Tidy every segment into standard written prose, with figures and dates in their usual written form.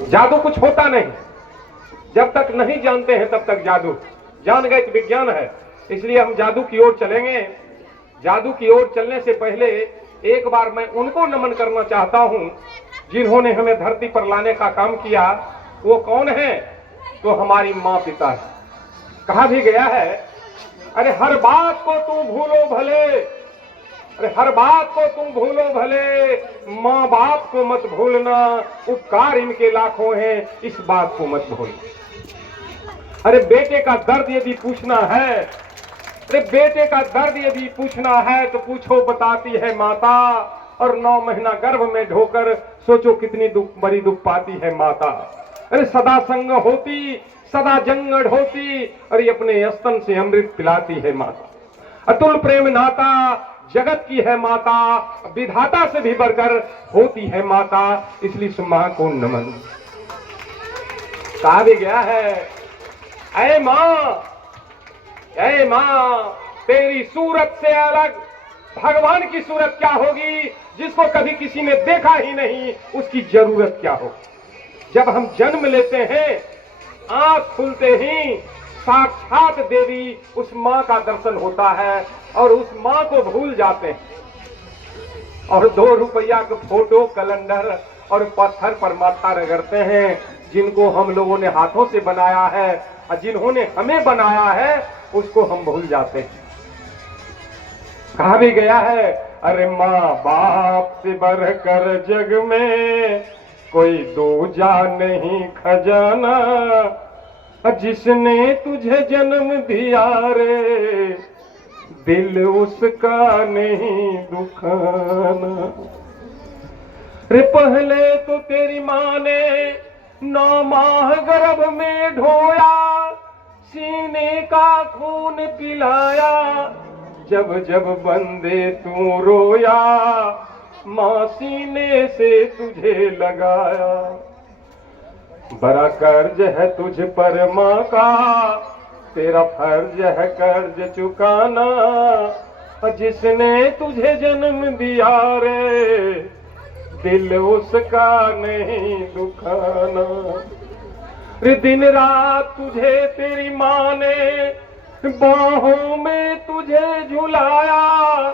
जादू कुछ होता नहीं, जब तक नहीं जानते हैं तब तक जादू, जान गए तो विज्ञान है। इसलिए हम जादू की ओर चलेंगे। जादू की ओर चलने से पहले एक बार मैं उनको नमन करना चाहता हूं जिन्होंने हमें धरती पर लाने का काम किया। वो कौन है? तो हमारी माँ पिता है। कहा भी गया है, अरे हर बात को तुम भूलो भले, अरे हर बात को तुम भूलो भले, माँ बाप को मत भूलना, उपकार इनके लाखों हैं, इस बात को मत भूलना। अरे बेटे का दर्द यदि पूछना है, अरे बेटे का दर्द यदि पूछना है तो पूछो बताती है माता, और 9 महीना गर्भ में ढोकर सोचो कितनी बड़ी दुख पाती है माता। अरे सदा संग होती, सदा जंगड़ होती, अरे अपने स्तन से अमृत पिलाती है माता। अतुल प्रेम नाता जगत की है माता, विधाता से भी बढ़कर होती है माता, इसलिए इस मां को नमन। कहा भी गया है, ऐ मां, ऐ मां, तेरी सूरत से अलग भगवान की सूरत क्या होगी? जिसको कभी किसी ने देखा ही नहीं, उसकी जरूरत क्या होगी? जब हम जन्म लेते हैं, आंख खुलते ही साक्षात देवी उस मां का दर्शन होता है, और उस मां को भूल जाते हैं और 2 रुपया का फोटो, कैलेंडर और पत्थर पर माथा रगड़ते हैं, जिनको हम लोगों ने हाथों से बनाया है और जिन्होंने हमें बनाया है उसको हम भूल जाते हैं। कहा भी गया है, अरे माँ बाप से बढ़कर जग में कोई दूजा नहीं खजाना, जिसने तुझे जन्म दिया रे दिल उसका नहीं दुखाना। रे पहले तो तेरी माँ ने 9 माह गर्भ में ढोया, सीने का खून पिलाया, जब जब बंदे तू रोया, माँ सीने से तुझे लगाया। बड़ा कर्ज है तुझ पर माँ का, तेरा फर्ज है कर्ज चुकाना, जिसने तुझे जन्म दिया रे दिल उसका नहीं दुखाना। रे दिन रात तुझे तेरी माँ ने बाहों में तुझे झुलाया,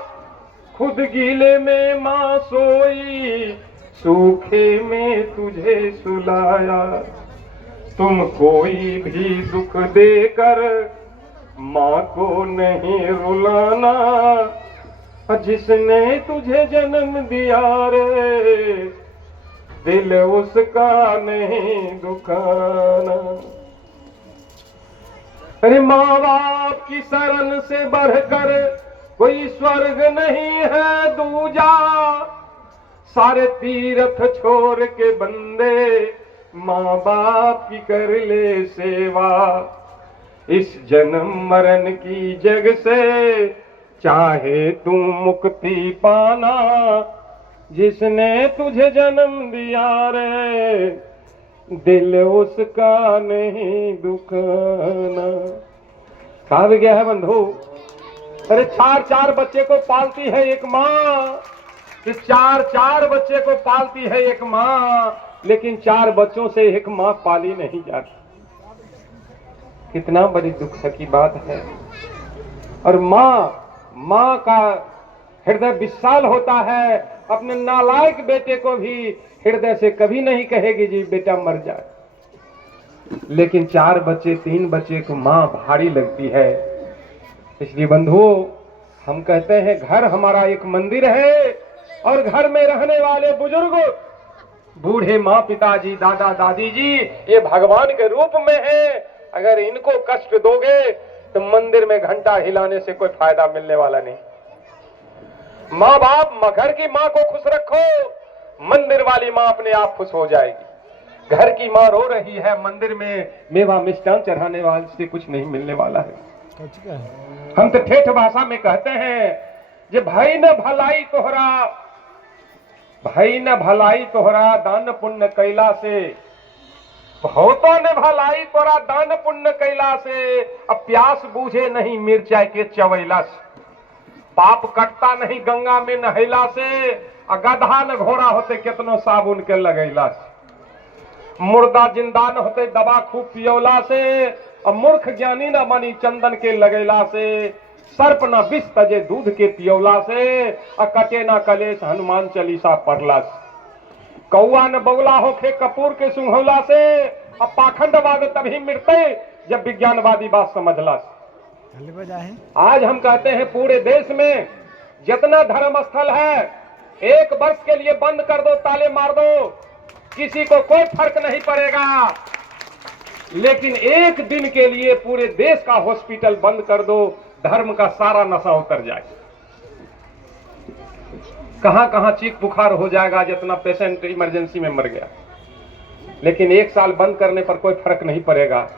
खुद गीले में माँ सोई, सूखे में तुझे सुलाया। तुम कोई भी दुख देकर माँ को नहीं रुलाना, जिसने तुझे जन्म दिया रे दिल उसका नहीं दुखाना। अरे माँ बाप की शरण से बढ़कर कोई स्वर्ग नहीं है दूजा, सारे तीर्थ छोड़ के बंदे माँ बाप की कर ले सेवा। इस जन्म मरण की जग से चाहे तू मुक्ति पाना, जिसने तुझे जन्म दिया रे दिल उसका नहीं दुखाना। कहा भी गया है बंधु, अरे 4 बच्चे को पालती है एक माँ, कि 4 बच्चे को पालती है एक माँ, लेकिन 4 बच्चों से एक माँ पाली नहीं जाती। कितना बड़ी दुख की बात है। और माँ का हृदय विशाल होता है, अपने नालायक बेटे को भी हृदय से कभी नहीं कहेगी जी बेटा मर जाए, लेकिन 4 बच्चे 3 बच्चे को माँ भारी लगती है। इसलिए बंधुओं, हम कहते हैं घर हमारा एक मंदिर है, और घर में रहने वाले बुजुर्ग, बूढ़े माँ पिताजी, दादा दादी जी, ये भगवान के रूप में है। अगर इनको कष्ट दोगे तो मंदिर में घंटा हिलाने से कोई फायदा मिलने वाला नहीं। माँ बाप, घर की माँ को खुश रखो, मंदिर वाली माँ अपने आप खुश हो जाएगी। घर की माँ रो रही है, मंदिर में मेवा मिष्टान चढ़ाने वाले से कुछ नहीं मिलने वाला है। हम तो ठेठ भाषा में कहते हैं, जे भाई न भलाई तोहरा, भाई न भलाई तोहरा दान पुण्य कैला से, बहुतों ने भलाई तोरा दान पुण्य कैला से, अब प्यास बूझे नहीं मिर्चा के चवैला से, पाप कटता नहीं गंगा में नहैला से, गधा न घोड़ा होते कितनो साबुन के लगैला से। मुर्दा जिंदा न होते दवा खूब पियोला से, और मूर्ख ज्ञानी न बनी चंदन के लगेला से, सर्प न विष तजे दूध के पियोला से, और कटे न कलेश हनुमान चालीसा पढ़ला से। कौआ न बौला होखे कपूर के सुंघौला से, और पाखंडवाद तभी मिटते जब विज्ञानवादी बात समझला से। आज हम कहते हैं पूरे देश में जितना धर्म स्थल है 1 वर्ष के लिए बंद कर दो, ताले मार दो, किसी को कोई फर्क नहीं पड़ेगा। लेकिन एक दिन के लिए पूरे देश का हॉस्पिटल बंद कर दो, धर्म का सारा नशा उतर जाए। कहां कहां चीख पुकार हो जाएगा, जितना पेशेंट इमरजेंसी में मर गया। लेकिन 1 साल बंद करने पर कोई फर्क नहीं पड़ेगा।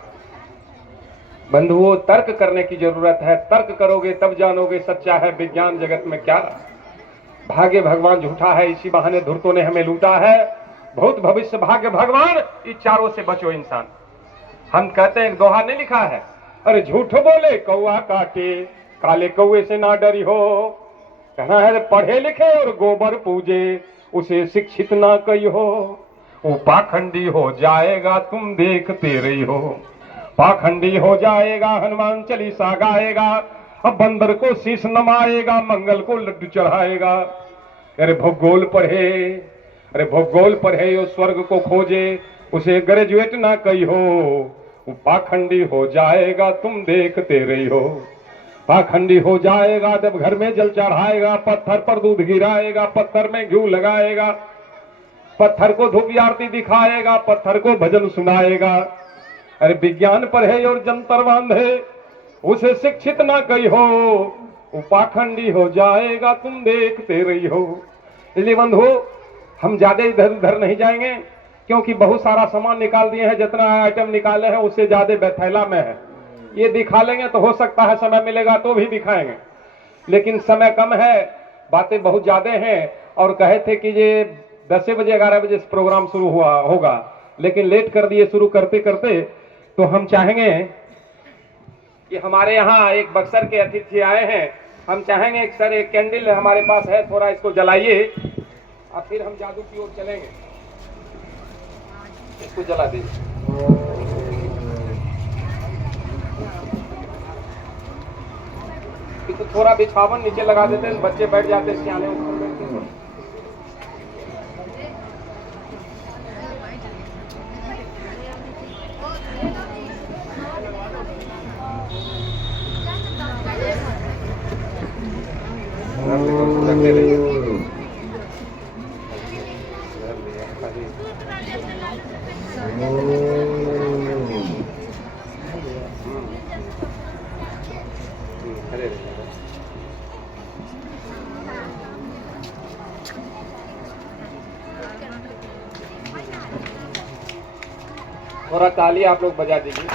बंधुओं, तर्क करने की जरूरत है। तर्क करोगे तब जानोगे सच्चा है विज्ञान जगत में क्या। भाग्य भगवान झूठा है, इसी बहाने धुर्तों ने हमें लूटा है। भूत भविष्य भाग्य भगवान, इन चारों से बचो इंसान। हम कहते हैं, एक दोहा ने लिखा है, अरे झूठ बोले कौआ काटे, काले कौए से ना डरी हो। कहना है पढ़े लिखे और गोबर पूजे, उसे शिक्षित ना कही हो। वो पाखंडी हो जाएगा तुम देखते रही हो। पाखंडी हो जाएगा हनुमान चालीसा गाएगा, अब बंदर को शीश नमाएगा, मंगल को लड्डू चढ़ाएगा। अरे भूगोल पढ़े, अरे भूगोल पढ़े वो स्वर्ग को खोजे, उसे ग्रेजुएट ना कही हो। वो पाखंडी हो जाएगा तुम देखते रही हो। पाखंडी हो जाएगा जब घर में जल चढ़ाएगा, पत्थर पर दूध गिराएगा, पत्थर में घी लगाएगा, पत्थर को धूप आरती दिखाएगा, पत्थर को भजन सुनाएगा। अरे विज्ञान पढ़े और जंतर बांधे, उसे शिक्षित ना कही हो। वो पाखंडी हो जाएगा तुम देखते रही हो। इसलिए बंधु, हम ज्यादा इधर उधर नहीं जाएंगे, क्योंकि बहुत सारा सामान निकाल दिए हैं। जितना आइटम निकाले हैं उससे ज्यादा बैथैला में है। ये दिखा लेंगे तो हो सकता है समय मिलेगा तो भी दिखाएंगे, लेकिन समय कम है, बातें बहुत ज्यादा हैं। और कहे थे कि ये 10 बजे 11 बजे से प्रोग्राम शुरू हुआ होगा, लेकिन लेट कर दिए शुरू करते करते। तो हम चाहेंगे कि हमारे यहाँ एक बक्सर के अतिथि आए हैं, हम चाहेंगे कि सर एक कैंडल हमारे पास है, थोड़ा इसको जलाइए और फिर हम जादू की ओर चलेंगे। इसको जला दीजिए। तो थोड़ा बिछावन नीचे लगा देते हैं, बच्चे बैठ जाते हैं सियाने ऊपर बैठते हैं। थोड़ा ताली आप लोग बजा दीजिए।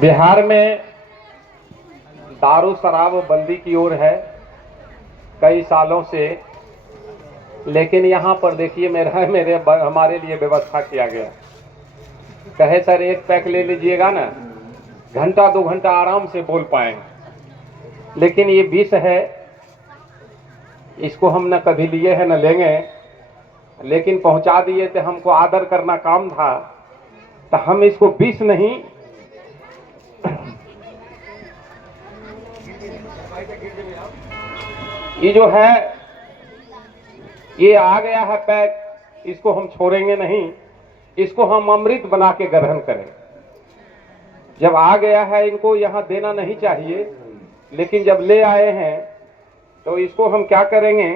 बिहार में दारू शराब बंदी की ओर है कई सालों से, लेकिन यहाँ पर देखिए मेरे हमारे लिए व्यवस्था किया गया। कहे सर एक पैक ले लीजिएगा ना, घंटा 2 घंटा आराम से बोल पाएंगे। लेकिन ये विष है, इसको हम न कभी लिए हैं न लेंगे, लेकिन पहुंचा दिए थे। हमको आदर करना काम था, तो हम इसको विष नहीं, ये जो है ये आ गया है पैक, इसको हम छोड़ेंगे नहीं, इसको हम अमृत बना के ग्रहण करें। जब आ गया है इनको यहाँ देना नहीं चाहिए, लेकिन जब ले आए हैं तो इसको हम क्या करेंगे,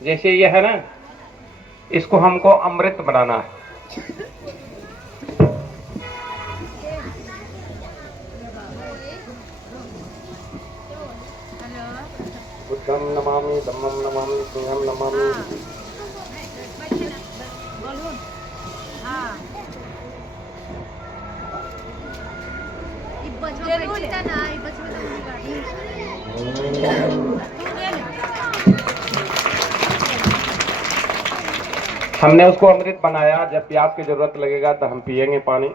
जैसे ये है ना, इसको हमको अमृत बनाना है। बुद्धं नमामि, धम्मं नमामि, संघं नमामि। हमने उसको अमृत बनाया। जब प्यास की जरूरत लगेगा तो हम पिएंगे पानी।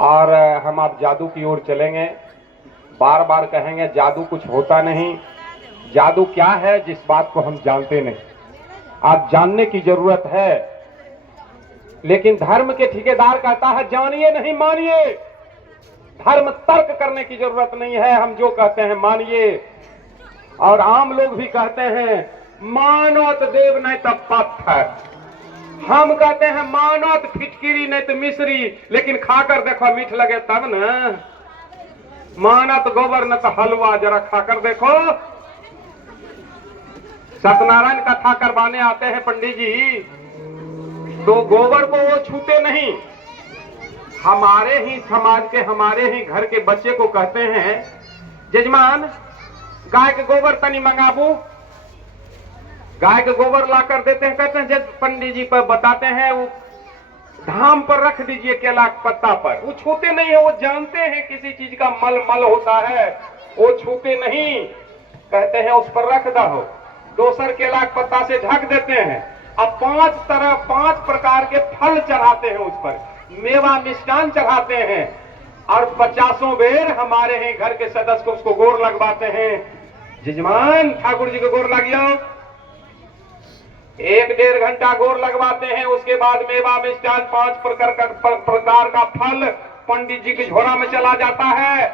और हम आप जादू की ओर चलेंगे। बार बार कहेंगे जादू कुछ होता नहीं। जादू क्या है जिस बात को हम जानते नहीं। आज जानने की जरूरत है। लेकिन धर्म के ठेकेदार कहता है जानिए नहीं मानिए। धर्म तर्क करने की जरूरत नहीं है, हम जो कहते हैं मानिए। और आम लोग भी कहते हैं मानो तो देव नहीं तो पत्थर। हम कहते हैं मानो तो फिटकिरी नहीं तो मिश्री, लेकिन खाकर देखो मीठ लगे तब न। माना तो गोबर न तो हलवा, जरा खाकर देखो। सत्यनारायण कथा करवाने आते हैं पंडित जी, तो गोबर को वो छूते नहीं। हमारे ही समाज के, हमारे ही घर के बच्चे को कहते हैं जजमान गाय के गोबर तनी मंगाबू। गाय के गोबर ला कर देते हैं। कहते हैं जज पंडित जी पर बताते हैं वो धाम पर रख दीजिए केला के पत्ता पर। वो छूते नहीं है, वो जानते हैं किसी चीज का मल मल होता है, वो छूते नहीं। कहते हैं उस पर रख दो, दोसर केला के पत्ता से ढक देते हैं। अब 5 प्रकार के फल चढ़ाते हैं उस पर, मेवा मिष्टान चढ़ाते हैं। और 50 बेर हमारे हैं घर के सदस्य को उसको गोर लगवाते हैं। जजमान ठाकुर जी को गोर लग जाओ। 1-1.5 घंटा गोर लगवाते हैं। उसके बाद मेवा मिष्टान 5 प्रकार का फल पंडित जी की झोरा में चला जाता है।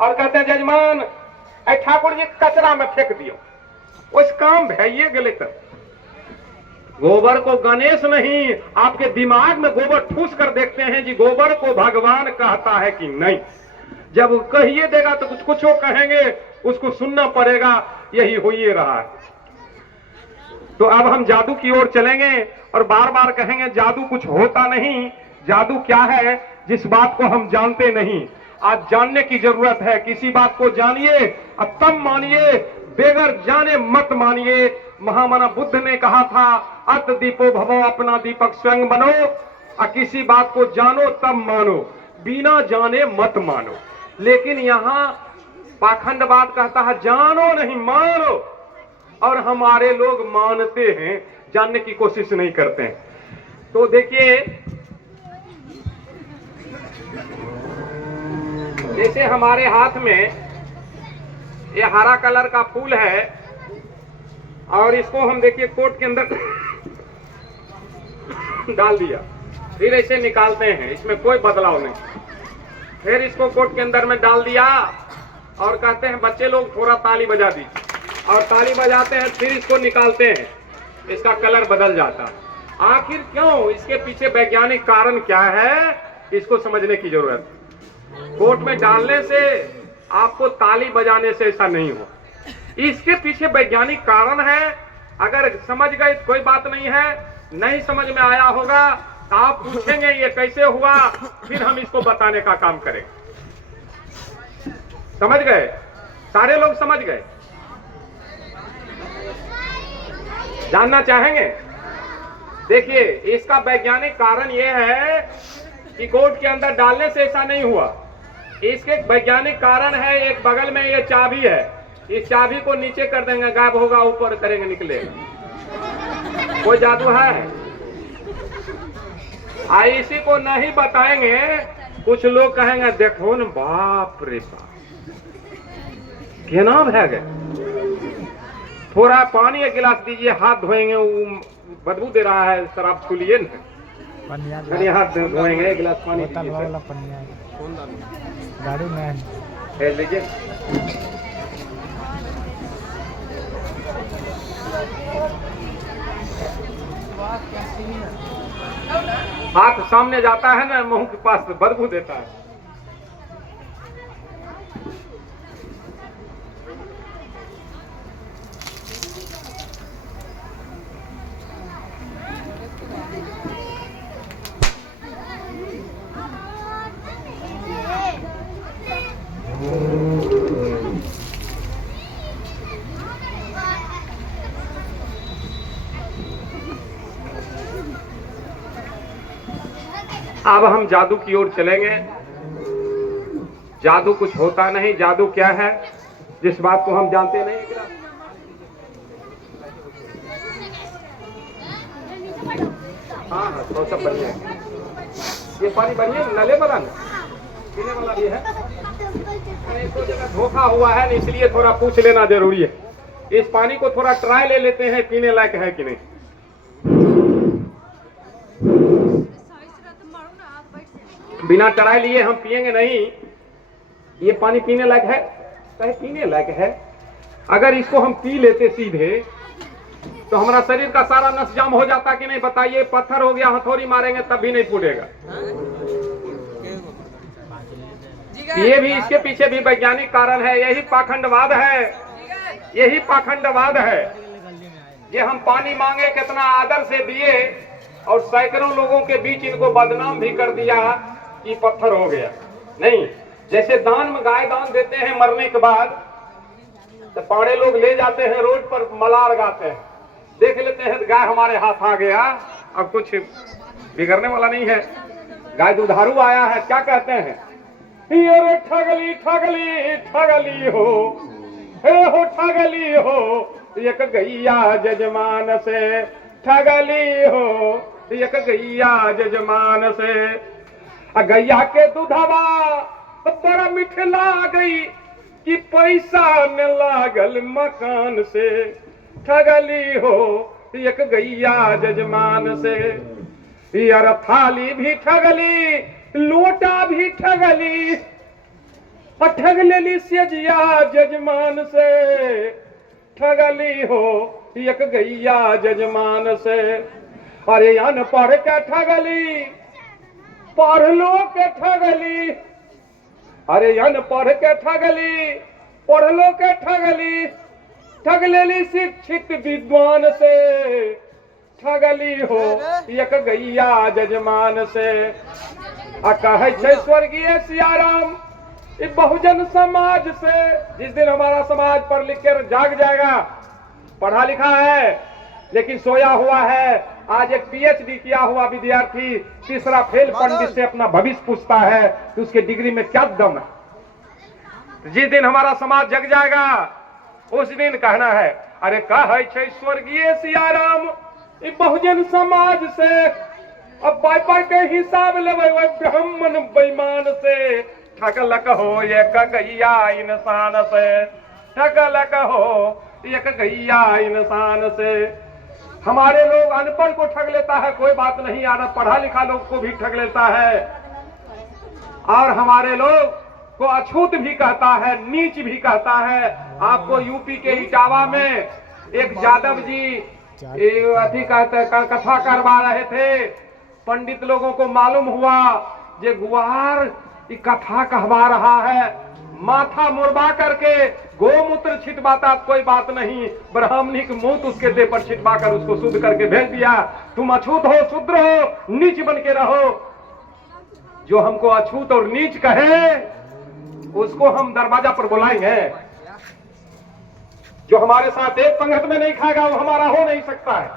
और कहते हैं जजमान ठाकुर जी कचरा में फेंक दियो। उस काम भैये गले तक गोबर को गणेश नहीं, आपके दिमाग में गोबर ठूस कर देखते हैं जी गोबर को भगवान कहता है कि नहीं। जब कहिए देगा तो कुछ कहेंगे, उसको सुनना पड़ेगा। यही हो ही रहा है। तो अब हम जादू की ओर चलेंगे और बार बार कहेंगे जादू कुछ होता नहीं। जादू क्या है जिस बात को हम जानते नहीं। आज जानने की जरूरत है। किसी बात को जानिए अब तब मानिए, बेगर जाने मत मानिए। महामना बुद्ध ने कहा था अत दीपो भवो, अपना दीपक स्वयं बनो। किसी बात को जानो तब मानो, बिना जाने मत मानो। लेकिन यहाँ पाखंडवाद कहता है जानो नहीं मानो, और हमारे लोग मानते हैं, जानने की कोशिश नहीं करते हैं। तो देखिए जैसे हमारे हाथ में ये हरा कलर का फूल है और इसको हम देखिए कोट के अंदर डाल दिया, फिर ऐसे निकालते हैं, इसमें कोई बदलाव नहीं। फिर इसको कोट के अंदर में डाल दिया और कहते हैं बच्चे लोग थोड़ा ताली बजा दीजिए, और ताली बजाते हैं, फिर इसको निकालते हैं, इसका कलर बदल जाता। आखिर क्यों? इसके पीछे वैज्ञानिक कारण क्या है, इसको समझने की जरूरत है। कोट में डालने से आपको ताली बजाने से ऐसा नहीं हो, इसके पीछे वैज्ञानिक कारण है। अगर समझ गए कोई बात नहीं है, नहीं समझ में आया होगा तो आप पूछेंगे ये कैसे हुआ, फिर हम इसको बताने का काम करेंगे। समझ गए? सारे लोग समझ गए? जानना चाहेंगे? देखिए इसका वैज्ञानिक कारण यह है कि कोट के अंदर डालने से ऐसा नहीं हुआ। इसके वैज्ञानिक कारण है, एक बगल में ये चाबी है, इस चाबी को नीचे कर देंगे, गायब होगा, ऊपर करेंगे निकलेगा। कोई जादू है? इसी को नहीं बताएंगे, कुछ लोग कहेंगे देखो न, बाप रे बाप क्या नाम है गए। थोड़ा पानी एक गिलास दीजिए, हाथ धोएंगे, बदबू दे रहा है, शराब छूलिए न, हाथ धोएंगे, एक गिलास पानी गाड़ी में भेज लीजिए। हाथ सामने जाता है ना, मुंह के पास बदबू देता है। अब हम जादू की ओर चलेंगे। जादू कुछ होता नहीं। जादू क्या है जिस बात को हम जानते नहीं। बस वो सब बढ़िया है। ये पानी बढ़िया नले वाला ना पीने वाला भी है। एक दो जगह धोखा हुआ है ना, इसलिए थोड़ा पूछ लेना जरूरी है। इस पानी को थोड़ा ट्राई ले लेते हैं, पीने लायक है कि नहीं। बिना ट्राई लिए हम पिएंगे नहीं। ये पानी पीने लायक है, कहे पीने लायक है। अगर इसको हम पी लेते सीधे तो हमारा शरीर का सारा नस जाम हो जाता कि नहीं बताइए। पत्थर हो गया, हथौड़ी मारेंगे तब भी नहीं फूटेगा। ये भी इसके पीछे भी वैज्ञानिक कारण है। यही पाखंडवाद है, यही पाखंडवाद है। ये हम पानी मांगे, कितना आदर से दिए और सैकड़ों लोगों के बीच इनको बदनाम भी कर दिया कि पत्थर हो गया। नहीं, जैसे दान में गाय दान देते हैं मरने के बाद, तो पाड़े लोग ले जाते हैं रोड पर मलार गाते हैं, देख लेते हैं गाय हमारे हाथ आ गया, अब कुछ बिगड़ने वाला नहीं है, गाय दुधारू आया है। क्या कहते हैं, ये ठगली ठगली ठगली हो, हे हो ठगली हो, एक गैया जजमान से ठगली हो, एक गैया जजमान से। गैया के दूधवा बड़ा मीठ गई कि पैसा में लागल मकान से ठगली हो, एक गैया जजमान से। यार थाली भी ठगली, लोटा भी ठगली, ठग लेली सेजिया जजमान से ठगली हो, एक गैया जजमान से। अरे अनपढ़ के ठगली, पढ़ लो के ठगली, अरे अनपढ़ के ठगली, पढ़ लो के ठगली, ठग लेली शिक्षित विद्वान से ठगली हो, एक गैया जजमान से। कहे छे स्वर्गीय सियाराम बहुजन समाज से। जिस दिन हमारा समाज पढ़ लिख कर जाग जाएगा, पढ़ा लिखा है लेकिन सोया हुआ है। आज एक पीएचडी किया हुआ विद्यार्थी तीसरा फेल पंडित से अपना भविष्य पूछता है कि उसके डिग्री में क्या दम है। जिस दिन हमारा समाज जग जाएगा उस दिन कहना है, अरे कहे छे स्वर्गीय सियाराम बहुजन समाज से। अब पाई पाई के हिसाब लेवे ब्राह्मण बेईमान से ठगलक हो, एक गैया इंसान से ठगलक हो, एक गैया इंसान से। हमारे लोग अनपढ़ को ठग लेता है, कोई बात नहीं, आना पढ़ा लिखा लोग को भी ठग लेता है। और हमारे लोग को अछूत भी कहता है, नीच भी कहता है। आपको यूपी के इटावा में एक यादव जी अभी कथा करवा रहे थे। पंडित लोगों को मालूम हुआ ये गुआर कथा कहवा रहा है, माथा मुड़वा करके गोमूत्र छिटवाता, कोई बात नहीं, ब्राह्मणिक मूत उसके देह पर छिटवा कर उसको शुद्ध करके भेज दिया। तुम अछूत हो, शूद्र हो, नीच बन के रहो। जो हमको अछूत और नीच कहे उसको हम दरवाजा पर बुलाएंगे। जो हमारे साथ एक पंगत में नहीं खाएगा वो हमारा हो नहीं सकता है,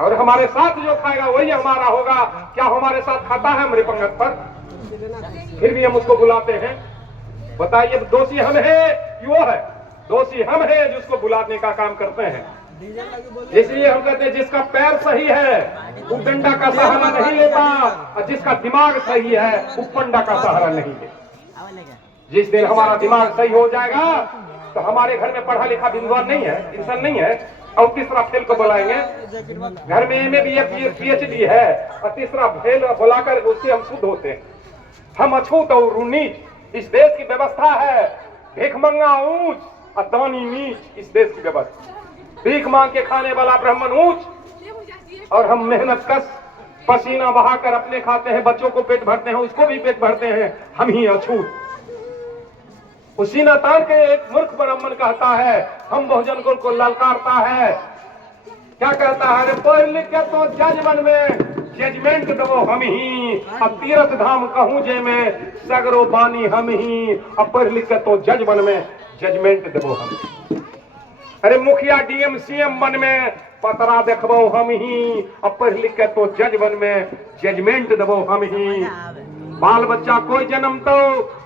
और हमारे साथ जो खाएगा वही हमारा होगा। क्या हमारे साथ खाता है हमारी पंगत पर, फिर भी हम उसको बुलाते हैं। बताइए, दोषी हम है वो है, दोषी हम है जो उसको बुलाने का काम करते हैं। इसलिए हम कहते हैं जिसका पैर सही है वो डंडा का सहारा नहीं लेता, और जिसका दिमाग सही है वो पंडा का सहारा नहीं लेता। जिस दिन हमारा दिमाग सही हो जाएगा तो हमारे घर में पढ़ा लिखा विद्वान नहीं है, इंसान नहीं है, और तीसरा फेल को बुलाएंगे। घर में एमए बीए पीएचडी है और तीसरा फेल बुलाकर उससे हम शुद्ध होते हैं। हम अछूत और नीच, इस देश की व्यवस्था है। भिखमंगा ऊंच और दानी नीच, इस देश की व्यवस्था। भीख मांग के खाने वाला ब्राह्मण ऊंच, और हम मेहनत कश पसीना बहाकर अपने खाते हैं, बच्चों को पेट भरते हैं, उसको भी पेट भरते हैं, हम ही अछूत। उसी न तान के एक मूर्ख ब्राह्मण कहता है, हम बहुजन को ललकारता है। क्या कहता है, अरे पढ़ लिख के तो जजमन में जजमेंट दबो हम ही, अब तीर्थ धाम कहूं जे में सगरो बानी हम ही, अब पढ़ लिख के तो जजमन में जजमेंट दबो हम। अरे मुखिया डीएम सीएम बन में पतरा देखबो हम ही, अब पढ़ लिख के तो जजमन में जजमेंट दबो हम ही। बाल बच्चा कोई जन्म तो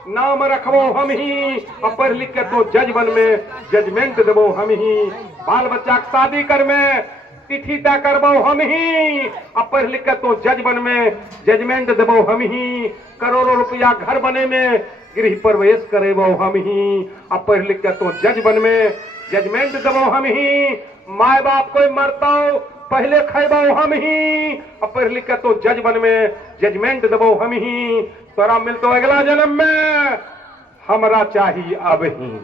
नाम रखबो हम ही, अब पढ़ लिख के तो जजमन में जजमेंट देबो हम ही। बाल बच्चा शादी कर में तिथि तय करबो हम ही, अब पढ़ लिख के तो जज बन में जजमेंट देबो हम ही, करोड़ों रुपया घर बने में गृह प्रवेश करेबो हम ही, अब पढ़ लिख के तो जज बन में जजमेंट देबो हम ही, माय बाप कोई मरता पहले खैबो हम ही, अब पढ़ लिख के तो जज बन में जजमेंट देबो हम ही, तोरा मिलतो अगला जन्म में हमरा चाहिए अब ही,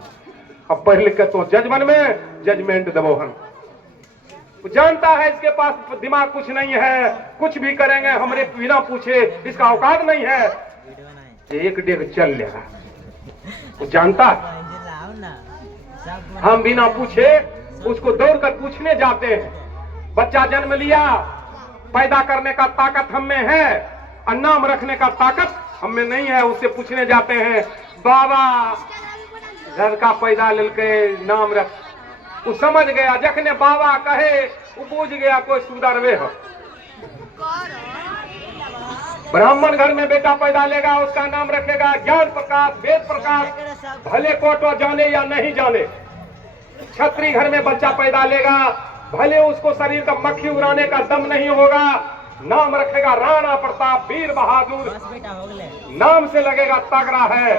अब पढ़ लिख के तो जज बन में जजमेंट देबो हम। जानता है इसके पास दिमाग कुछ नहीं है, कुछ भी करेंगे हमरे बिना पूछे, इसका औकात नहीं है, एक डेग चल लेगा, वो जानता है हम बिना पूछे उसको दौड़कर पूछने जाते हैं। बच्चा जन्म लिया, पैदा करने का ताकत हम में है और नाम रखने का ताकत हम में नहीं है, उससे पूछने जाते हैं बाबा घर का पैदा लेके नाम रख, वो समझ गया, जखने बाबा कहे वो बूझ गया कोई सुधरवे हो। ब्राह्मण घर में बेटा पैदा लेगा, उसका नाम रखेगा ज्ञान प्रकाश, वेद प्रकाश, भले कोटो जाने या नहीं जाने। क्षत्रिय घर में बच्चा पैदा लेगा, भले उसको शरीर का मक्खी उड़ाने का दम नहीं होगा, नाम रखेगा राणा प्रताप, वीर बहादुर, नाम से लगेगा तगड़ा है।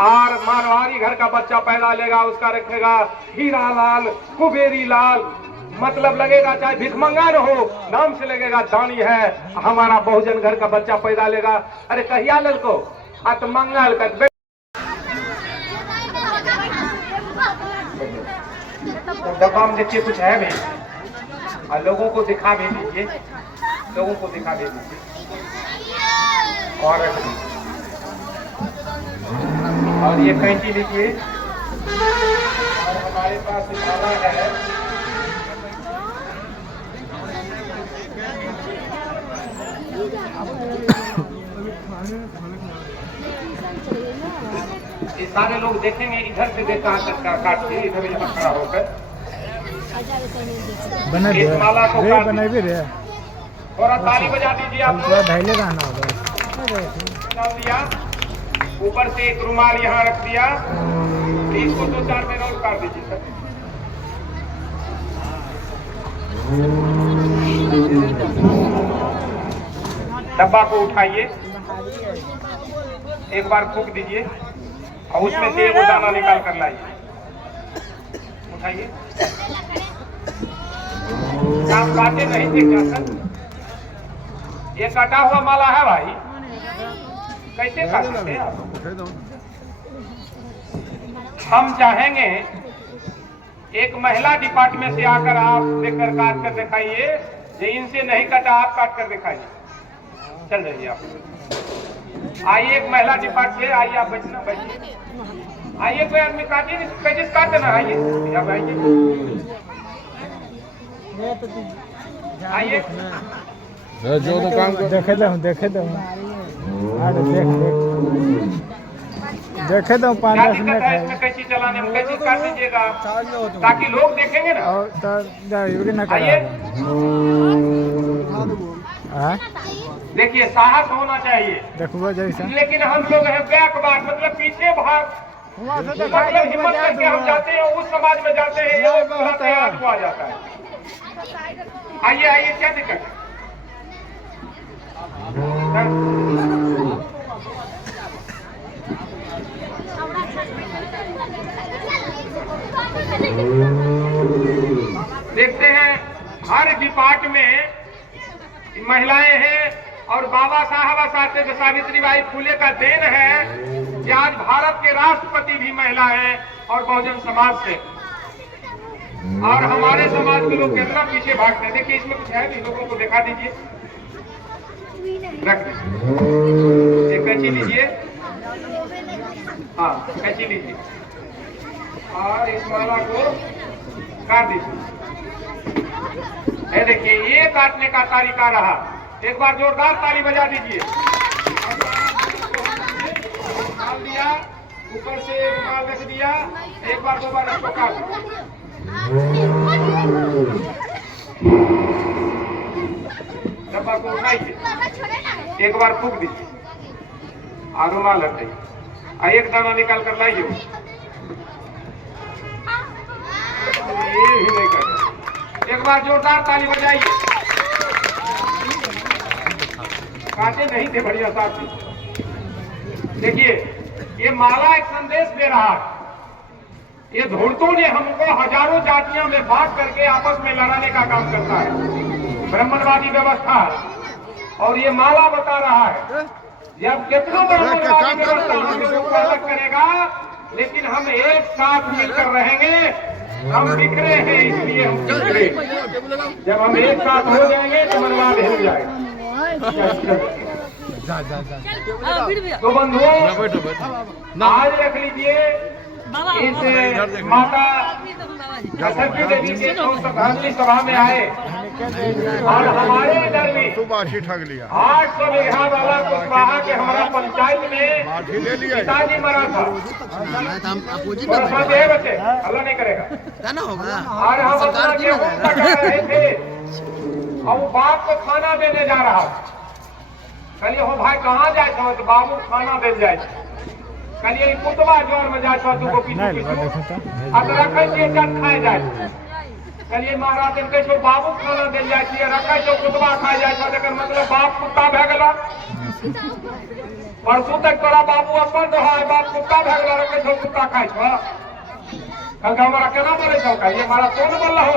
और मारवाड़ी घर का बच्चा पैदा लेगा, उसका रखेगा हीरा लाल, कुबेरी लाल, मतलब लगेगा चाहे भिखमंगा न हो, नाम से लगेगा दानी है। हमारा बहुजन घर का बच्चा पैदा लेगा, अरे कहिया ललको अतमंगल का डब्बा में देखिए कुछ है भी, और लोगों को दिखा भी दीजिए, लोगों को दिखा दे दीजिए। और ये कैंची लीजिए, और हमारे पास माला है, ये सारे लोग देखेंगे, इधर से देखा काट के इधर यहाँ खड़ा होकर इस माला को थोड़ा ताली बजा दीजिए आप लोग। दिया ऊपर से एक रुमाल यहाँ रख दिया, इसको 2-4 में रोल काट दीजिए सर। डब्बा को उठाइए, एक बार फूंक दीजिए और उसमें से वो दाना निकाल कर लाइए, उठाइए। आप काटे नहीं थे सर, ये कटा हुआ माला है भाई, कैसे काटते हैं आप? हम चाहेंगे एक महिला डिपार्टमेंट से आकर आप देखकर काट कर दिखाइए, ये इनसे नहीं कटा, आप काट कर दिखाइए। चल जाइए आप, आइए एक महिला डिपार्टमेंट, आइए आप बैठना, बैठिए, आइए कोई आदमी काटिए नहीं, कैसे काट देना, आइए आप आइए, आइए जो तो काम देखे दो देखे दो 5-10 मिनट है, इसमें कैसी चलाने में कैसी काट दीजिएगा ताकि लोग देखेंगे ना। और तो आइए हाँ देखिए, साहस होना चाहिए, देखो जैसा, लेकिन हम लोग हैं बैकवर्ड, मतलब पीछे भाग, मतलब हिम्मत करके हम जाते हैं, उस समाज में जाते हैं, ये आदमी आ जाता है। आइए आइए, क्या दिक्कत है? देखते हैं हर डिपार्टमेंट में महिलाएं हैं, और बाबा साहब सावित्रीबाई फुले का देन है कि आज भारत के राष्ट्रपति भी महिला हैं और बहुजन समाज से, और हमारे समाज के लोग कितना पीछे भागते हैं। देखिए इसमें कुछ है भी, लोगों को दिखा दीजिए, रख दीजिए, एक कैंची लीजिए, हाँ कैंची लीजिए, और इस माला को काट दीजिए। ये देखिए, ये काटने का तरीका रहा, एक बार जोरदार ताली बजा दीजिए। डाल दिया, ऊपर से रुमाल रख दिया, एक बार 2 बार इसको काट दीजिए। डब्बा को उठाइए, एक बार फूंक दीजिए और रुमाल हटाइए, एक दाना निकाल कर लाइए। ये भी नहीं करता, एक बार जोरदार ताली बजाइए। काटे नहीं थे बढ़िया साहब जी। देखिए ये माला एक संदेश दे रहा है। ये धूर्तों ने हमको हजारों जातियों में बांट करके आपस में लड़ाने का काम करता है, ब्राह्मणवादी व्यवस्था। और ये माला बता रहा है जब कितना ब्राह्मणवादी व्यवस्था हमें लोग अलग करेगा, लेकिन हम एक साथ मिलकर रहेंगे। हम बिखरे हैं इसलिए हम बिखरे। जब हम एक साथ हो जाएंगे तो मनवाद हिल जाएगा। तो बंधुओं आज रख लीजिए इस माता सरस्वती देवी के श्रद्धांजलि सभा में आए और हमारे इधर भी 800 बीघा वाला कुशवाहा के हमारा पंचायत में पिताजी मरा था। बच्चे अल्लाह नहीं करेगा और हम अपना गेहूं पका रहे थे और वो बाप को खाना देने जा रहा। कलिए हो भाई कहाँ जाए तो बाबू खाना दे जाए। कलिए कुतवा जोर में जाए तो पीछे अब रखे जट खाए जाए। कलिए महाराज इनके जो बाबू खाना दे जाए रखे जो कुतवा खाए जाए मतलब बाप कुत्ता भे गला। परसों तक तोरा बाबू अपन तो है बाप कुत्ता भे गला रखे जो कुत्ता खाए कल हमारा केना बोले छो ये हमारा कौन बोल रहा हो।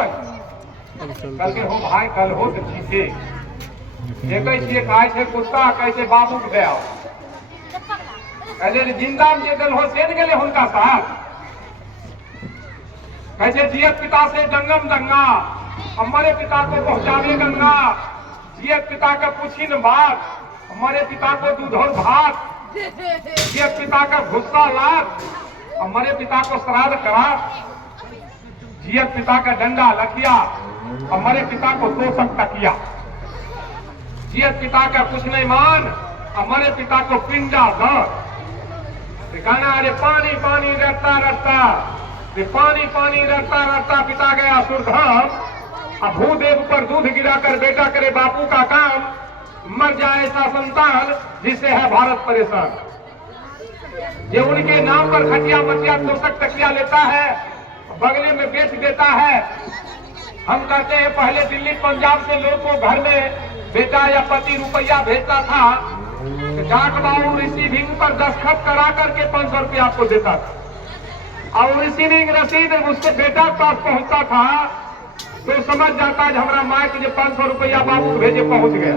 कल के हो भाई कल हो तो ठीक है कैसे खाए थे कुत्ता कैसे बाबू के दे कैसे जिंदा में जे हो से गए उनका साथ कैसे जियत पिता से जंगम दंगा हमारे पिता को पहुंचावे गंगा। जियत पिता का पूछी न बात हमारे पिता को दूध और भात। जियत पिता का गुस्सा लाख हमारे पिता को श्राद्ध करा। जियत पिता का डंडा लखिया हमारे पिता को तोषक तकिया। जियत पिता का कुछ नहीं मान हमारे पिता को पिंडा दर। कहना अरे पानी पानी रटता रटता पानी पानी रटता रटता पिता गया सुरधाम। अब भूदेव पर दूध गिराकर बेटा करे बापू का काम। मर जाए ऐसा संतान जिससे है भारत परेशान। ये उनके नाम पर खटिया मटिया तोषक तकिया लेता है बगले में बेच देता है। हम कहते हैं पहले दिल्ली पंजाब से लोग को घर में बेटा या पति रुपया भेजता था डाक बाबू रिसीविंग पर दस्तखत करा करके 500 रुपया आपको देता था और रिसीविंग रसीद उसके बेटा के पास पहुंचता था तो समझ जाता है हमारा माँ के 500 रुपया बाबू भेजे पहुंच गया।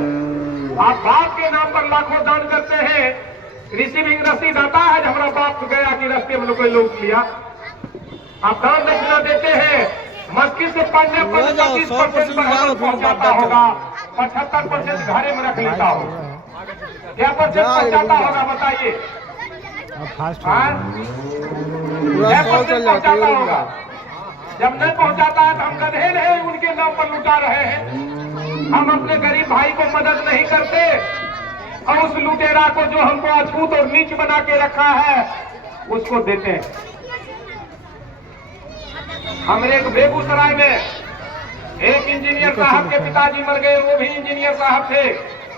आप बाप के नाम पर लाखों दान करते हैं रिसीविंग रसीद आता है हमारा बाप गया कि रास्ते में कोई लोग लिया। आप दान दक्षिणा देते हैं मस्जिद से पढ़ने पर 25% पहुंचाता होगा 75% घरे में रख लेता होगा। क्या परसेंट पहुंचाता होगा बताइए। पहुंचाता होगा जब नहीं पहुंचाता है तो हम गधे नहीं उनके नाम पर लुटा रहे हैं। हम अपने गरीब भाई को मदद नहीं करते और उस लुटेरा को जो हमको अछूत और नीच बना के रखा है उसको देते हैं। हमारे एक बेगूसराय में एक इंजीनियर साहब के पिताजी मर गए। वो भी इंजीनियर साहब थे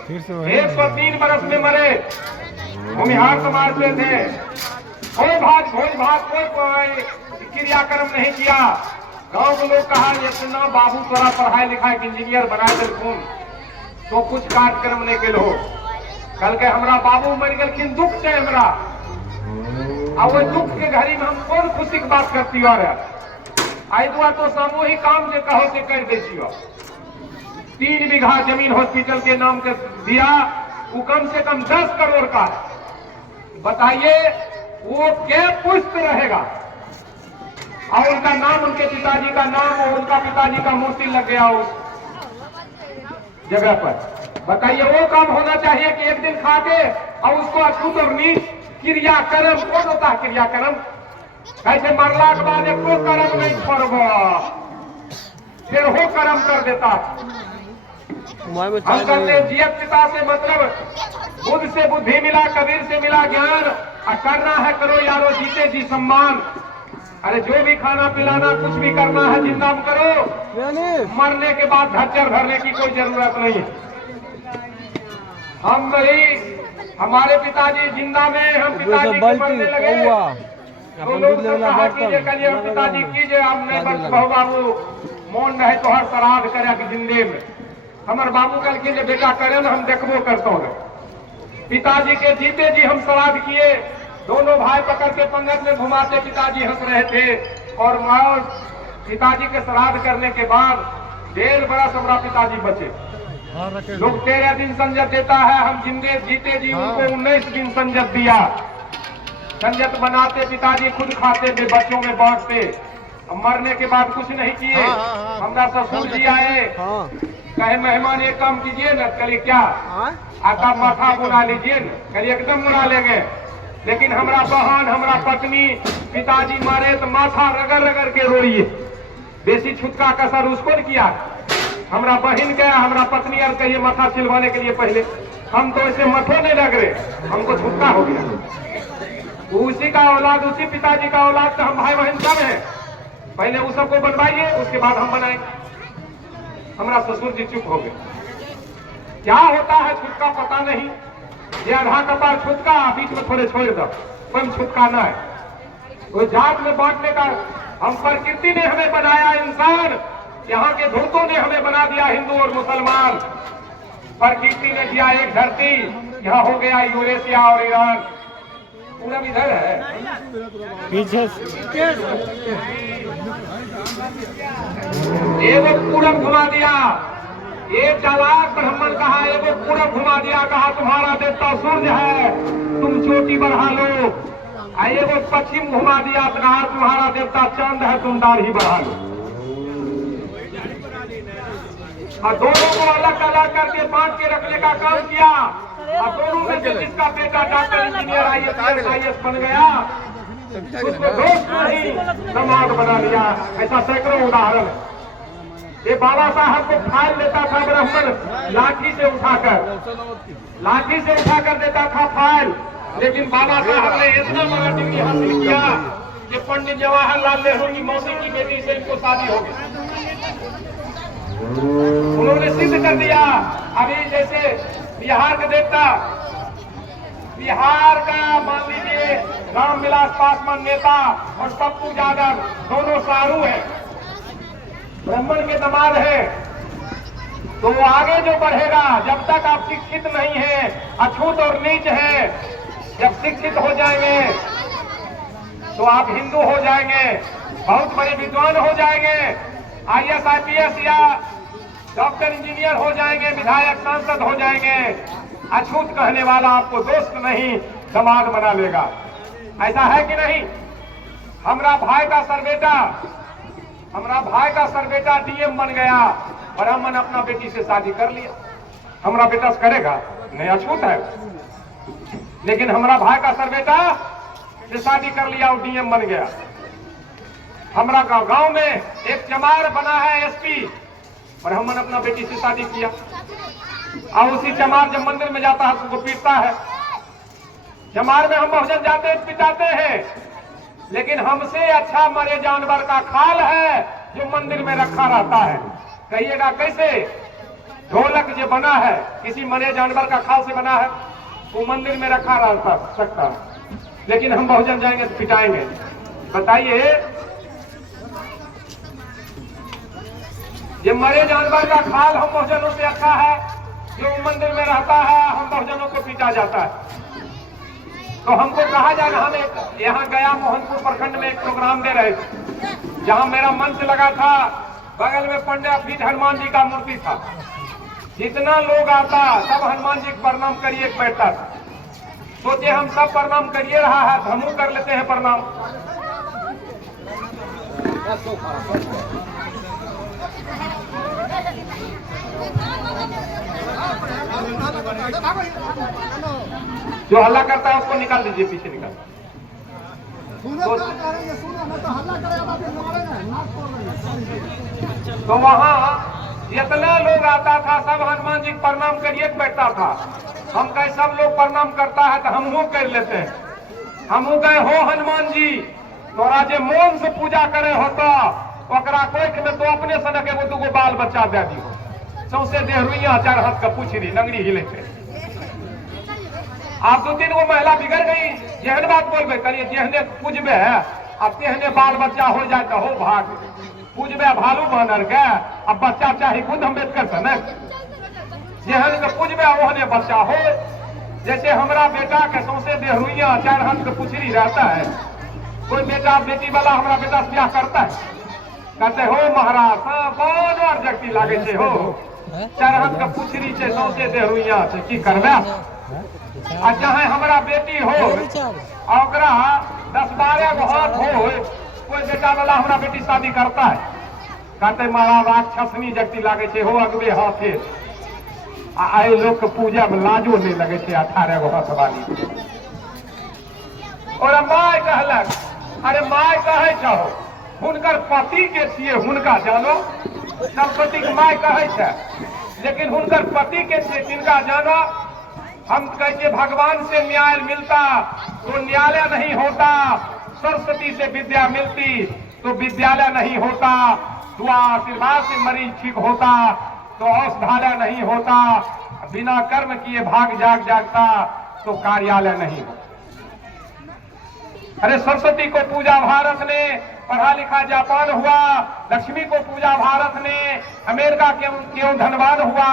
103 बरस में मरे। भूमिहार समाज से थे। कोई भाग कोई क्रियाक्रम नहीं किया। गांव के लोग कहा इतना बाबू तोरा पढ़ाई लिखाई इंजीनियर बनाए दिलखुन तो कुछ कार्यक्रम नहीं के लो। कल के हमारा बाबू मर गए लेकिन दुख से हमरा और वो दुख के घड़ी में हम कौन खुशी की बात करती हो आई दुआ तो सामूहिक काम जो कहो से कर देती हो। 3 बीघा जमीन हॉस्पिटल के नाम के दिया वो कम से कम 10 करोड़ का है। बताइए वो क्या पुष्ट रहेगा और उनका नाम उनके पिताजी का नाम और उनका पिताजी का मूर्ति लग गया उस जगह पर। बताइए वो काम होना चाहिए कि एक दिन खा के और उसको अछूत और नीच क्रियाक्रम कौन होता है क्रियाक्रम कैसे मरला के बाद एक कर्म नहीं छोड़ब फिर हो कर्म कर देता। हम कहते जियत पिता से मतलब बुद्ध से बुद्धि मिला कबीर से मिला ज्ञान और करना है करो यारो जीते जी सम्मान। अरे जो भी खाना पिलाना कुछ भी करना है जिंदा में करो मरने के बाद धच्चर भरने की कोई जरूरत नहीं। हम वही हमारे पिताजी जिंदा में हम पिताजी को मरने लगे तो लोग कहा कीजिए कलिए पिताजी कीजिए आप नहीं बच बहु बाबू मौन रहे तो हर श्राद्ध करे कि जिंदे में हमारे बाबू कल के लिए बेटा करे ना हम देखबो करते हैं। पिताजी के जीते जी हम श्राद्ध किए, दोनों भाई पकड़ के पंगत में घुमाते, पिताजी हंस रहे थे। और माँ पिताजी के श्राद्ध करने के बाद 1.5 बरस हमारा पिताजी बचे। लोग 13 दिन संजत देता है, हम जिंदे जीते जी उनको 19 दिन संजत दिया। संजत बनाते पिताजी खुद खाते थे, बच्चों में बांटते। मरने के बाद कुछ नहीं किए। हमारा ससुर जी आए, कहे मेहमान एक काम कीजिए न, कलिए क्या आपका माथा बुला लीजिए न, कलिए एकदम बुला लेंगे। लेकिन हमारा बहन हमारा पत्नी पिताजी मारे तो माथा रगड़ रगड़ के रोइए। बेसी छुटका कसर उसको न किया, हमारा बहन क्या हमारा पत्नी और कहिए माथा छिलवाने के लिए पहले हम तो ऐसे मथो नहीं लग रहे, हमको छुटका हो गया। उसी का औलाद, उसी पिताजी का औलाद तो हम भाई बहन सब हैं। पहले उस सबको बनवाइए, उसके बाद हम बनाएंगे। हमारा ससुर जी चुप हो गए। क्या होता है छुटका पता नहीं, ये आधा कपार छुटका बीच में थोड़े छोड़ दो, कोई छुटका ना है। वो जात में बांटने का, हम प्रकृति ने हमें बनाया इंसान, यहाँ के धूतों ने हमें बना दिया हिंदू और मुसलमान। प्रकृति ने दिया एक धरती, यहाँ हो गया यूरेशिया और ईरान। पूरब इधर है, पीछे एगो पूरब घुमा दिया। एक चालाक ब्राह्मण कहा, एगो पूरब घुमा दिया, कहा तुम्हारा देवता सूर्य है, तुम चोटी बढ़ा लो। एगो पश्चिम घुमा दिया, कहा तुम्हारा देवता चांद है, तुम दाढ़ी बढ़ा लो। और दोनों को अलग अलग करके बांट के रखने का काम किया। और दोनों में से जिसका बेटा डॉक्टर इंजीनियर IAS बन गया, उसको दोस्त नहीं समाज बना लिया। ऐसा सैकड़ों उदाहरण है। ये बाबा साहब को फाइल देता था ब्राह्मण, लाठी से उठाकर देता था फाइल। लेकिन बाबा साहब ने इतना बड़ा डिग्री हासिल किया कि पंडित जवाहरलाल नेहरू की मौसी की बेटी से इनको शादी हो गई। उन्होंने सिद्ध कर दिया। अभी जैसे बिहार का देवता, बिहार का मान लीजिए रामविलास पासवान नेता और पप्पू यादव दोनों सारू हैं, ब्राह्मण के दामाद है। तो वो आगे जो बढ़ेगा, जब तक आप शिक्षित नहीं है, अछूत और नीच है, जब शिक्षित हो जाएंगे तो आप हिंदू हो जाएंगे, बहुत बड़े विद्वान हो जाएंगे, IAS IPS या डॉक्टर इंजीनियर हो जाएंगे, विधायक सांसद हो जाएंगे। अछूत कहने वाला आपको दोस्त नहीं दामाद बना लेगा। ऐसा है कि नहीं? हमारा भाई का सरबेटा DM बन गया, ब्राह्मण अपना बेटी से शादी कर लिया। हमारा बेटा करेगा नहीं, अछूत है। लेकिन हमारा भाई का सरबेटा से शादी कर लिया और DM बन गया। हमारा गांव में एक चमार बना है SP, ब्राह्मण अपना बेटी से शादी किया। और उसी चमार जब मंदिर में जाता है तो उसको पीटता है। चमार में हम बहुजन जाते पिटाते हैं, लेकिन हमसे अच्छा मरे जानवर का खाल है जो मंदिर में रखा रहता है। कहिएगा कैसे? ढोलक जो बना है किसी मरे जानवर का खाल से बना है, वो मंदिर में रखा रहता सकता है, लेकिन हम बहुजन जाएंगे तो पिटाएंगे। बताइए, ये मरे जानवर का खाल हम बहुजनों से अच्छा है जो मंदिर में रहता है, हम बहुजनों को पीटा जाता है। तो हमको कहा जाए, हम एक यहाँ गया मोहनपुर प्रखंड में एक प्रोग्राम दे रहे थे, जहाँ मेरा मंच लगा था, बगल में 15 फीट हनुमान जी का मूर्ति था। जितना लोग आता सब हनुमान जी को प्रणाम करिए बैठता था। सोचे हम सब प्रणाम करिए रहा है तो हम कर लेते हैं प्रणाम। जो हल्ला करता है उसको निकाल दीजिए, पीछे निकाल। तो वहाँ जितना लोग आता था सब हनुमान जी प्रणाम करिए बैठता था। हम कहे सब लोग प्रणाम करता है तो हम कर लेते हैं। हम कहे हो हनुमान जी तोरा जे मोन से पूजा करे होता ओकरा कोई में तो अपने सनक एगो दूगो बाल बच्चा दे दियो, सौसे देहरुइया चार हाथ का पूछरी लंगड़ी हिले थे। आप 2-3 गो महिला बिगड़ गई, जेहन बात बोलबे करिए, जेहने पूजबे है अब तेहने बाल बच्चा हो जाए तो हो भाग। पूजबे भालू बानर के, अब बच्चा चाहे बुद्ध अम्बेडकर से न जेहन के पूजबे ओहने बच्चा हो। जैसे हमारा बेटा के सौंसे देहरुइया 4 हाथ के पुछरी रहता है, कोई बेटा बेटी वाला हमारा बेटा से ब्याह करता है, कहते हो महाराज बानर जगती लागे छे हो, 4 हाथ के पुछरी छे सौंसे देहरुइया छे, की करबे। आ चाहे हमारा बेटी हो ओकरा 10-12 गो हाथ हो, कोई बेटा वाला हमारा बेटी शादी करता है, कहते महाराज राक्षसनी जगती लागे छे हो अगबे हाथे। आए लोग के पूजा में लाजो नहीं लगे छे 18 गो हाथ वाली। और माय कहलक, अरे माय कहे छो हुनकर पति के छिए हुनका जानो, दंपति के माय कहे छे, लेकिन हुनकर पति के छिए तिनका जानो। हम कहते भगवान से न्याय मिलता तो न्यायालय नहीं होता, सरस्वती से विद्या मिलती तो विद्यालय नहीं होता, दुआ आशीर्वाद से मरीज ठीक होता तो औषधालय नहीं होता, बिना कर्म किए भाग जागता तो कार्यालय नहीं होता। अरे सरस्वती को पूजा भारत ने, पढ़ा लिखा जापान हुआ, लक्ष्मी को पूजा भारत ने, अमेरिका क्यों धनवान हुआ,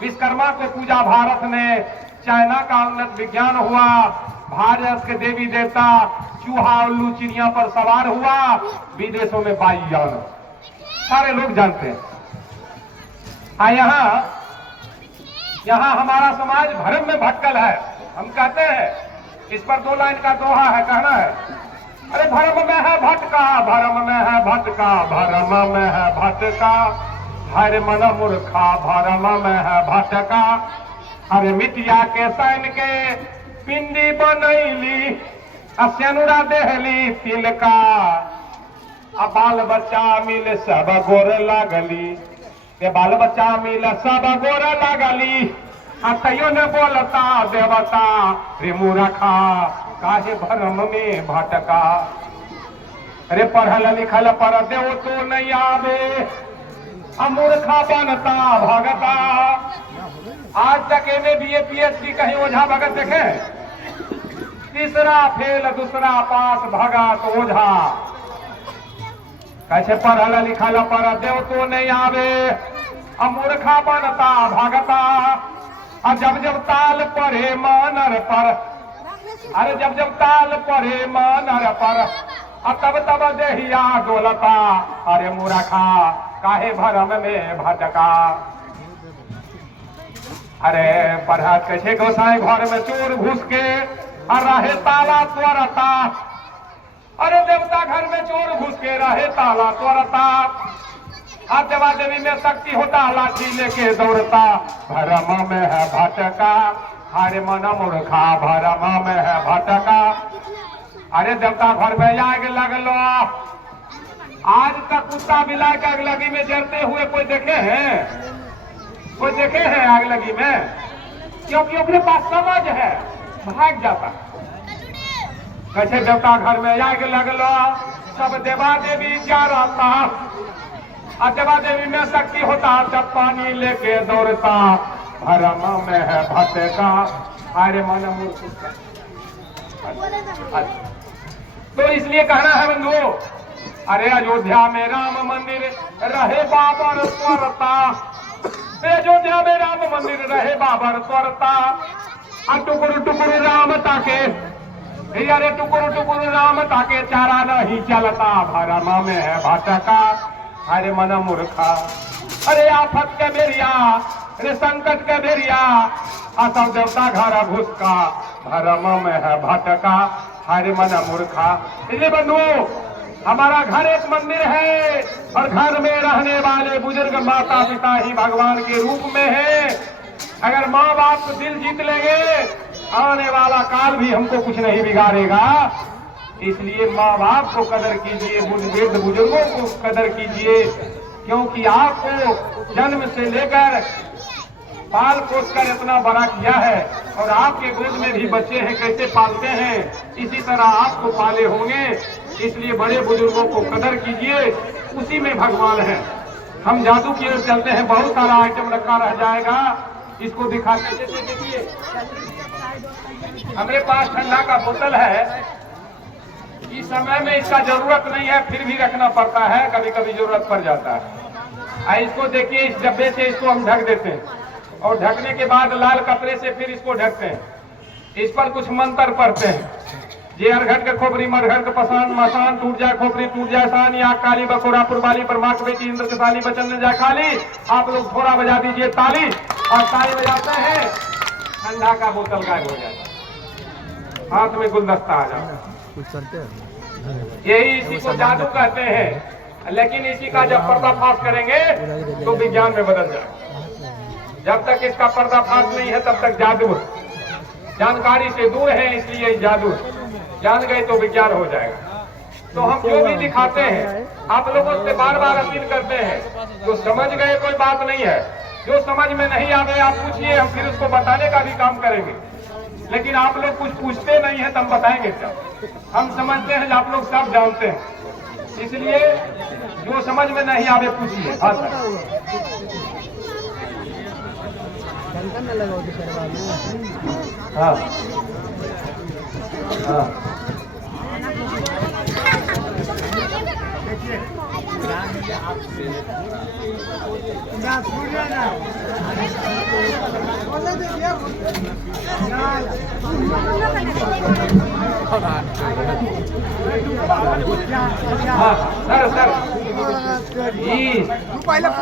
विश्वकर्मा को पूजा भारत ने, चाइना का उन्नत विज्ञान हुआ, भारत के देवी देवता चूहा उल्लू चिड़िया पर सवार हुआ, विदेशों में वायुयान, सारे लोग जानते हैं। यहाँ हमारा समाज भ्रम में भटकल है। हम कहते हैं, इस पर 2 लाइन का दोहा है, कहना है, अरे भ्रम में है भटका, भ्रम में है भटका, भ्रम में है भटका, हर मन मूर्खा, भ्रम में है भटका। अरे मिटिया के सैन के पिंडी बनैली, सेनुरा देहली तिलका, अब बाल बच्चा मिल सब गोर लागली, के बाल बच्चा मिल सब गोर लागली, तैयो ने बोलता देवता रे मूर्खा, काहे भरम में भटका। अरे पढ़ल लिखल पर देव तो नहीं आवे, मूर्खा बनता भगता। आज तक MA BA PhD कहीं ओझा भगत देखे? तीसरा फेल दूसरा पास भगा तो ओझा। कैसे पढ़ल लिखल पर देव तो नहीं आवे, मूर्खा बनता भगता। जब जब ताल पड़े मानर पर, अरे जब जब ताल पड़े मानर पर, तब तब देहिया डोलता, अरे मूर्खा काहे भरम में भटका। अरे पढ़ा कैसे गोसाई घर में चोर घुस के रहे ताला त्वरता, अरे देवता घर में चोर घुस के रहे ताला त्वरता। देवा देवी में शक्ति होता लाठी लेके दौड़ता, भरम में है भटका, अरे मन मूर्खा भरम में है भटका। अरे देवता घर में आग लगलो, आज तक कुत्ता बिला के आग लगी में जरते हुए कोई देखे हैं? कोई देखे हैं आग लगी में? क्योंकि अपने पास समझ है, भाग जाता। कैसे देवता घर में आग लगलो, सब देवा देवी जा रहता, देवा देवी में शक्ति होता, जब पानी लेके दौड़ता, भरम में है भटका, अरे मन मूर्ख। तो इसलिए कहना है बंधुओं, अरे अयोध्या में राम मंदिर रहे बाबर स्वरता, अयोध्या में राम मंदिर रहे बाबर स्वरता। टुकुर टुकुर राम ताके, अरे टुकुर टुकुर राम ताके, चारा नहीं चलता, भरम में है भटका, अरे मन मूर्खा। अरे आफत के बेरिया, अरे संकट के बेरिया, सब देवता घर घुसका, भरम में है भटका, अरे मन मूर्खा। इसलिए बंधुओं, हमारा घर एक मंदिर है और घर में रहने वाले बुजुर्ग माता पिता ही भगवान के रूप में है। अगर माँ बाप को दिल जीत लेंगे, आने वाला काल भी हमको कुछ नहीं बिगाड़ेगा। इसलिए माँ बाप को कदर कीजिए, वृद्ध बुजुर्गों को कदर कीजिए, क्योंकि आपको जन्म से लेकर पाल पोस कर इतना बड़ा किया है, और आपके गोद में भी बच्चे हैं, कैसे पालते हैं इसी तरह आपको पाले होंगे। इसलिए बड़े बुजुर्गों को कदर कीजिए, उसी में भगवान है। हम जादू की ओर चलते हैं, बहुत सारा आइटम रखा रह जाएगा, इसको दिखाते। जैसे देखिए हमारे पास ठंडा का बोतल है, इस समय में इसका जरूरत नहीं है, फिर भी रखना पड़ता है, कभी कभी जरूरत पड़ जाता है। इसको देखिए, इस डब्बे से इसको हम ढक देते हैं और ढकने के बाद लाल कपड़े से फिर इसको ढकते हैं। इस पर कुछ मंत्र पढ़ते हैं, जे अरघट के खोपरी मरघट के पसान मसान टूट जाए खोपरी टूट जाए सान या काली बकोरा पुरबाली ब्रह्मा के बेटी इंद्र के साली बचन न जाए खाली। आप लोग थोड़ा बजा दीजिए ताली, और ताली बजाते हैं ठंडा का बोतल गायब हो जाता है, हाथ में गुलदस्ता आ जाता है। कुछ करते हैं यही इसी को जादू कहते हैं, लेकिन इसी का जब पर्दाफाश करेंगे तो विज्ञान में बदल जाएगा। जब तक इसका पर्दाफाश नहीं है तब तक जादू है, जानकारी से दूर है, इसलिए जादू है। जान गए तो विज्ञान हो जाएगा। तो हम जो भी दिखाते हैं आप लोगों से बार बार अपील करते हैं, जो समझ गए कोई बात नहीं है, जो समझ में नहीं आ गए आप पूछिए, हम फिर उसको बताने का भी काम करेंगे। लेकिन आप लोग कुछ पूछते नहीं है तो हम बताएंगे क्या? हम समझते हैं आप लोग सब जानते हैं, इसलिए जो समझ में नहीं आवे पूछिए। हाँ सर, हाँ हाँ सर सर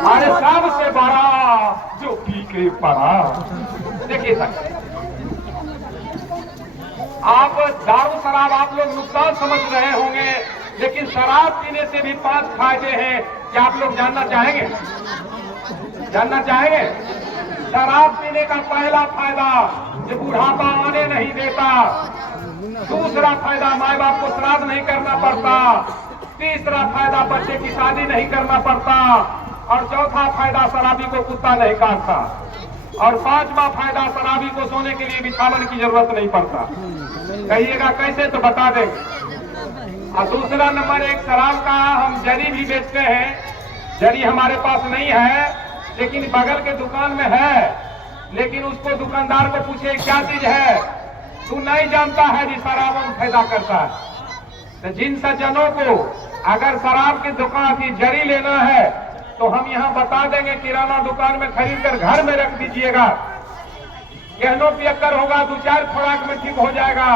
अरे सबसे बड़ा जो पी के पड़ा। देखिए सर, आप दारू शराब आप लोग नुकसान समझ रहे होंगे, लेकिन शराब पीने से भी 5 फायदे हैं। क्या आप लोग जानना चाहेंगे? जानना चाहेंगे? शराब पीने का पहला फायदा ये बुढ़ापा आने नहीं देता, दूसरा फायदा माए बाप को श्राद्ध नहीं करना पड़ता, तीसरा फायदा बच्चे की शादी नहीं करना पड़ता, और चौथा फायदा शराबी को कुत्ता नहीं काटता, और 5वां फायदा शराबी को सोने के लिए बिछावन की जरूरत नहीं पड़ता। कहिएगा कैसे? तो बता देंगे। और दूसरा नंबर, एक शराब का हम जरी भी बेचते हैं। जरी हमारे पास नहीं है, लेकिन बगल के दुकान में है। लेकिन उसको दुकानदार को पूछे क्या चीज है, तू नहीं जानता है जी शराब में फायदा करता है। तो जिन सज्जनों को अगर शराब की दुकान की जरी लेना है तो हम यहाँ बता देंगे, किराना दुकान में खरीद कर घर में रख दीजिएगा। गहनों पियक्कर होगा 2-4 खुराक में ठीक हो जाएगा,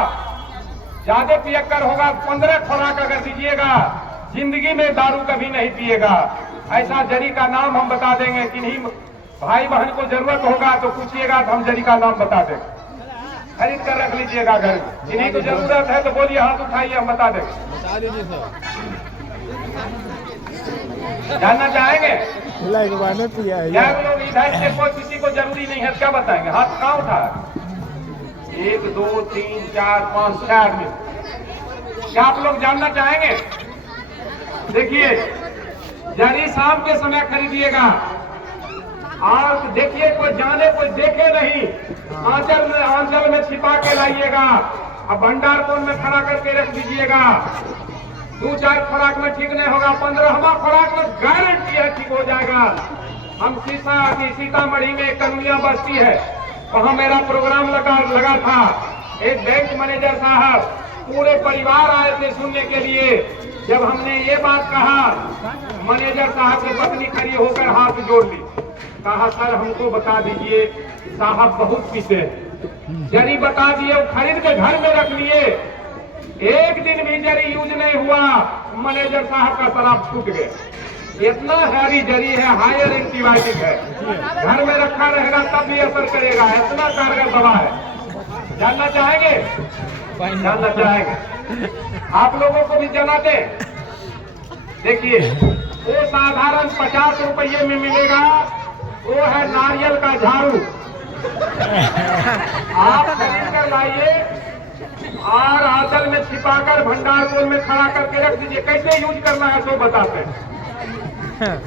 ज्यादा पियक्कर होगा 15 खुराक अगर दीजिएगा जिंदगी में दारू कभी नहीं पिएगा। ऐसा जरी का नाम हम बता देंगे। किन्हीं भाई बहन को जरूरत होगा तो पूछिएगा तो हम जरी का नाम बता देंगे, खरीद कर रख लीजिएगा घर में। जिन्हीं को जरूरत है तो बोलिए, हाथ उठाइए, हम बता देंगे। जानना चाहेंगे? पिया है क्या लोग इधर से कोई किसी को जरूरी नहीं है, क्या बताएंगे? हाथ कहाँ उठा? 1 2 3 4 5 6 आदमी। क्या आप लोग जानना चाहेंगे? देखिए, जरी शाम के समय खरीदिएगा, और देखिए कोई जाने कोई देखे नहीं, आंचल में छिपा के लाइएगा, और भंडार कोन में खड़ा करके रख दीजिएगा। 2-4 खुराक में ठीक नहीं होगा, 15वां खुराक में गारंटी है ठीक हो जाएगा। हम सीतामढ़ी में एक कनुया बस्ती है, वहां मेरा प्रोग्राम लगा था। एक बैंक मैनेजर साहब पूरे परिवार आए थे सुनने के लिए। जब हमने ये बात कहा, मैनेजर साहब की पत्नी खड़ी होकर हाथ जोड़ ली, कहा सर हमको बता दीजिए, साहब बहुत पीते हैं। जरी बता दिए, वो खरीद के घर में रख लिए। 1 दिन भी जरी यूज नहीं हुआ, मैनेजर साहब का शराब छूट गया। इतना हैवी जरी है, हायर एंटीबायोटिक है, घर में रखा रहेगा तब भी असर करेगा, इतना कारगर दवा है। जानना चाहेंगे? जानना चाहेंगे? आप लोगों को भी जाना दे। देखिए, वो साधारण 50 रुपये में मिलेगा, वो है नारियल का झाड़ू। आप खरीद कर लाइए और आंचल में छिपाकर भंडार कोल में खड़ा करके रख दीजिए। कैसे यूज करना है सो बताते हैं।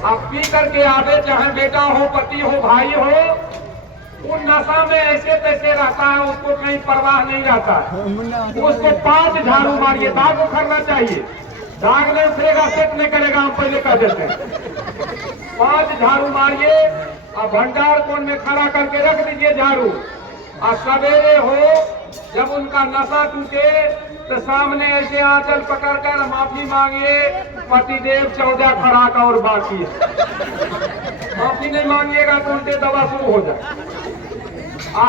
आप पी करके आवे, चाहे बेटा हो, पति हो, भाई हो, वो नशा में ऐसे तैसे रहता है, उसको कहीं परवाह नहीं रहता है। उसको 5 झाड़ू मारिए, दाग उखड़ना चाहिए। दाग नहीं उखड़ेगा, सेट नहीं करेगा, हम पहले कह देते हैं। 5 झाड़ू मारिए और भंडार कोण में खड़ा करके रख दीजिए झाड़ू। और सवेरे हो जब उनका नशा टूटे तो सामने ऐसे आंचल पकड़कर माफी मांगिए, पतिदेव 14 खुराक और बाकी है। माफी नहीं मांगिएगा तो उल्टे दवा शुरू हो जाए।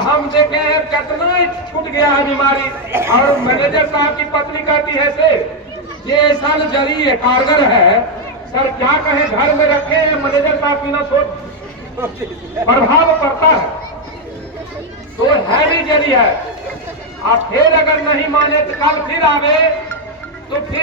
हम देखे हैं कितना छूट गया है बीमारी। और मैनेजर साहब की पत्नी कहती है से ये ऐसा जरी है, कारगर है सर, क्या कहें, घर में रखे हैं मैनेजर साहब बिना सोच प्रभाव पड़ता है, तो हैवी जरी है। आप फिर अगर नहीं माने तो कल फिर आवे तो फिर